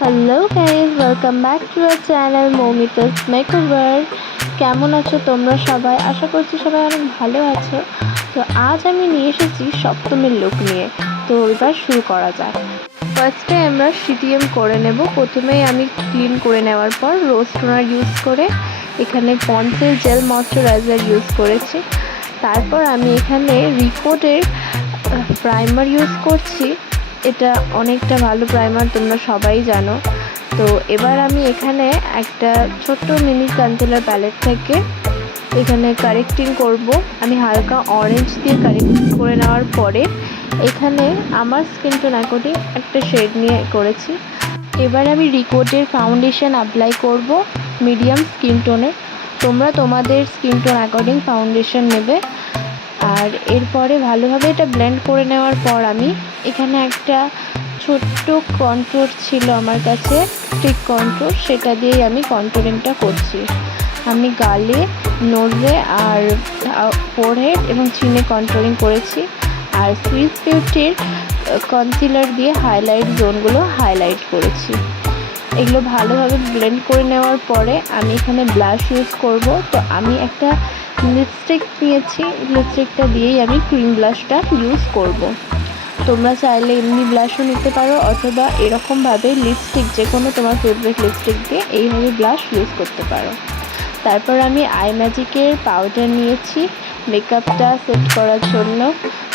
Hello guys, welcome back to our channel Moumita's makeover. কেমন আছো তোমরা সবাই? আশা করছি সবাই অনেক ভালো আছো। তো আজ আমি নিয়ে এসেছি সপ্তমীর লুক নিয়ে। তো এবার শুরু করা যাক। ফার্স্টে আমরা সিটিএম করে নেব। প্রথমেই আমি ক্লিন করে নেওয়ার পর রোজ টোনার ইউজ করে এখানে পন্ডসের জেল ময়শ্চারাইজার ইউজ করেছি। তারপর আমি এখানে রিকোডের প্রাইমার ইউজ করছি। এটা অনেকটা ভালো প্রাইমার, তোমরা সবাই জানো। তো এবার আমি এখানে একটা ছোট্ট মিনি কনসিলার প্যালেট থেকে এখানে কারেক্টিং করব। আমি হালকা অরেঞ্জ দিয়ে কারেক্টিং করে নেওয়ার পরে এখানে আমার স্কিন টোন অ্যাকর্ডিং একটা শেড নিয়ে করেছি। এবার আমি রিকোডের ফাউন্ডেশন অ্যাপ্লাই করব মিডিয়াম স্কিন টোনের। তোমরা তোমাদের স্কিন টোন অ্যাকর্ডিং ফাউন্ডেশন নেবে। আর এরপরে ভালোভাবে এটা ব্লেন্ড করে নেওয়ার পর আমি এখানে একটা ছোট্ট কন্ট্রোর ছিল আমার কাছে, স্টিক কন্ট্রোর, সেটা দিয়েই আমি কন্ট্রোরিংটা করছি। আমি গালে, নোজে আর ফোরহেড এবং চিনে কন্ট্রোরিং করেছি। আর সুইস বিউটির কনসিলার দিয়ে হাইলাইট জোনগুলো হাইলাইট করেছি। এগুলো ভালোভাবে ব্লেন্ড করে নেওয়ার পরে আমি এখানে ব্লাশ ইউজ করব। তো আমি একটা লিপস্টিক নিয়েছি, লিপস্টিকটা দিয়েই আমি ক্রিম ব্লাশটা ইউজ করব। তোমরা চাইলে এমনি ব্লাশও নিতে পারো, অথবা এরকমভাবে লিপস্টিক, যে কোনো তোমার ফেভারিট লিপস্টিক দিয়ে এইভাবে ব্লাশ ইউজ করতে পারো। তারপর আমি আই ম্যাজিকের পাউডার নিয়েছি মেকআপটা সেট করার জন্য।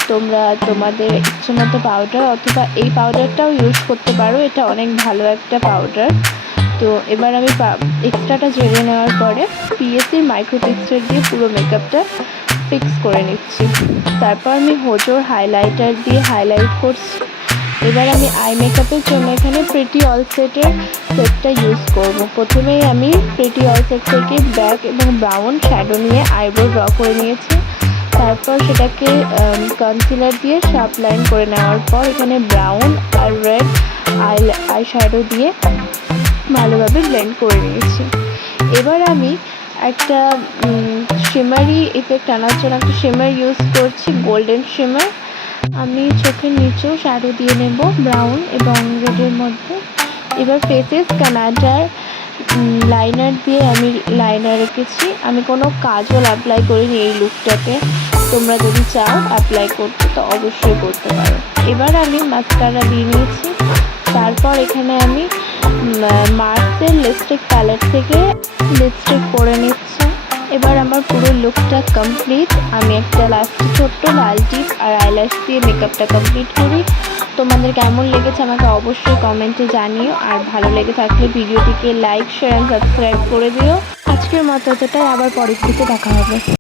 তোমরা তোমাদের ইচ্ছে মতো পাউডার অথবা এই পাউডারটাও ইউজ করতে পারো, এটা অনেক ভালো একটা পাউডার। তো এবার আমি এক্সট্রাটা ঝেড়ে নেওয়ার পরে পিএসির মাইক্রো পিক্সেল দিয়ে পুরো মেকআপটা ফিক্স করে নিচ্ছি। তারপর আমি হোজোর হাইলাইটার দিয়ে হাইলাইট করছি। এবার আমি আই মেকআপের জন্য এখানে প্রিটি অল সেটের সেটটা ইউজ করব। প্রথমেই আমি প্রিটি অল সেট থেকে ব্ল্যাক এবং ব্রাউন শ্যাডো নিয়ে আইব্রো ড্র করে নিয়েছি। তারপর সেটাকে কনসিলার দিয়ে শার্প লাইন করে নেওয়ার পর এখানে ব্রাউন আর রেড আই শ্যাডো দিয়ে ভালোভাবে ব্লেন্ড করে নিয়েছি। এবার আমি একটা শিমারি ইফেক্ট আনার জন্য একটা শিমার ইউজ করছি, গোল্ডেন শিমার। আমি চোখের নিচেও শ্যাডো দিয়ে নেব ব্রাউন এবং রেডের মধ্যে। এবার ফেসেস কানাডার লাইনার দিয়ে আমি লাইনার রেখেছি। আমি কোনো কাজল অ্যাপ্লাই করিনি এই লুকটাতে। তোমরা যদি চাও অ্যাপ্লাই করতে তো অবশ্যই করতে পারো। এবার আমি মাস্কারা দিয়ে নিয়েছি। তারপর এখানে আমি মার্সের লিপস্টিক প্যালেট থেকে লিপস্টিক পরে নিচ্ছি। এবার আমার পুরো লুকটা কমপ্লিট। আমি একটা লাস্টে ছোট্ট লাল টিপ আর আইল্যাশ দিয়ে মেকআপটা কমপ্লিট করি। তোমাদের কেমন লেগেছে আমাকে অবশ্যই কমেন্টে জানিও। আর ভালো লেগে থাকলে ভিডিওটিকে লাইক, শেয়ার, সাবস্ক্রাইব করে দিও। আজকের মতো এতটাই, আবার পরের দিকে দেখা হবে।